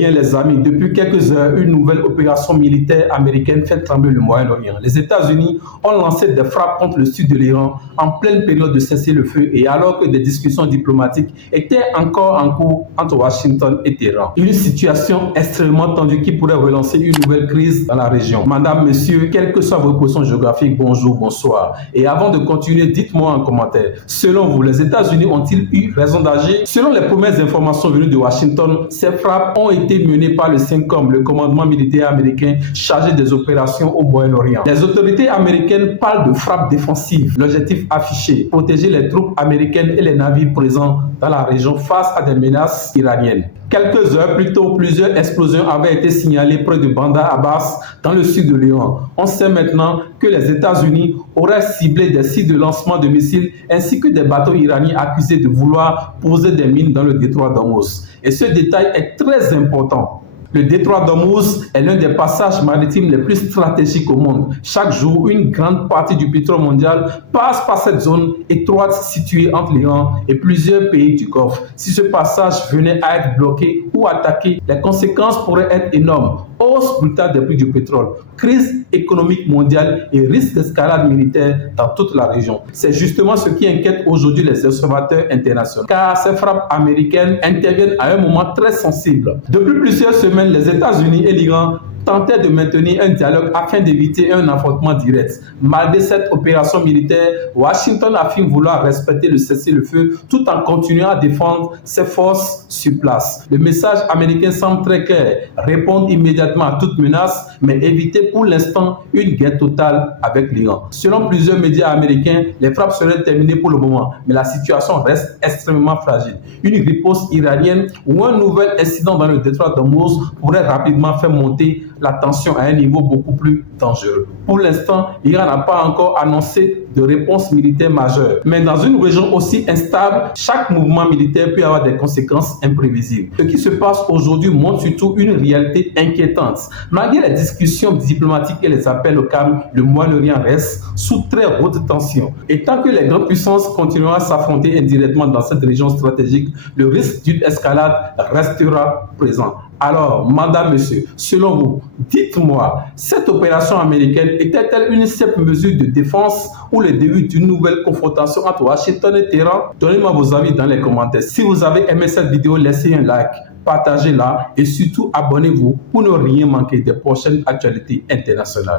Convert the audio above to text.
bien les amis, depuis quelques heures, une nouvelle opération militaire américaine fait trembler le Moyen-Orient. Les États-Unis ont lancé des frappes contre le sud de l'Iran en pleine période de cessez-le-feu et alors que des discussions diplomatiques étaient encore en cours entre Washington et Téhéran. Une situation extrêmement tendue qui pourrait relancer une nouvelle crise dans la région. Madame, Monsieur, quelles que soient vos positions géographiques, bonjour, bonsoir. Et avant de continuer, dites-moi en commentaire, selon vous, les États-Unis ont-ils eu raison d'agir? Selon les premières informations venues de Washington, ces frappes ont été menées par le CENTCOM, le commandement militaire américain chargé des opérations au Moyen-Orient. Les autorités américaines parlent de frappes défensives. L'objectif affiché, protéger les troupes américaines et les navires présents dans la région face à des menaces iraniennes. Quelques heures plus tôt, plusieurs explosions avaient été signalées près de Bandar Abbas dans le sud de l'Iran. On sait maintenant que les États-Unis auraient ciblé des sites de lancement de missiles ainsi que des bateaux iraniens accusés de vouloir poser des mines dans le détroit d'Ormuz. Et ce détail est très important. Le détroit d'Ormuz est l'un des passages maritimes les plus stratégiques au monde. Chaque jour, une grande partie du pétrole mondial passe par cette zone étroite située entre l'Iran et plusieurs pays du Golfe. Si ce passage venait à être bloqué ou attaqué, les conséquences pourraient être énormes. Hausse brutale des prix du pétrole, crise économique mondiale et risque d'escalade militaire dans toute la région. C'est justement ce qui inquiète aujourd'hui les observateurs internationaux, car ces frappes américaines interviennent à un moment très sensible. Depuis plusieurs semaines, les États-Unis et l'Iran tentaient de maintenir un dialogue afin d'éviter un affrontement direct. Malgré cette opération militaire, Washington affirme vouloir respecter le cessez-le-feu tout en continuant à défendre ses forces sur place. Le message américain semble très clair, répondre immédiatement à toute menace, mais éviter pour l'instant une guerre totale avec l'Iran. Selon plusieurs médias américains, les frappes seraient terminées pour le moment, mais la situation reste extrêmement fragile. Une riposte iranienne ou un nouvel incident dans le détroit d'Ormuz pourrait rapidement faire monter la tension à un niveau beaucoup plus dangereux. Pour l'instant, l'Iran n'a pas encore annoncé de réponse militaire majeure. Mais dans une région aussi instable, chaque mouvement militaire peut avoir des conséquences imprévisibles. Ce qui se passe aujourd'hui montre surtout une réalité inquiétante. Malgré les discussions diplomatiques et les appels au calme, le Moyen-Orient reste sous très haute tension. Et tant que les grandes puissances continueront à s'affronter indirectement dans cette région stratégique, le risque d'une escalade restera présent. Alors, madame, monsieur, selon vous, dites-moi, cette opération américaine était-elle une simple mesure de défense ou le début d'une nouvelle confrontation entre Washington et Téhéran? Donnez-moi vos avis dans les commentaires. Si vous avez aimé cette vidéo, laissez un like, partagez-la et surtout abonnez-vous pour ne rien manquer des prochaines actualités internationales.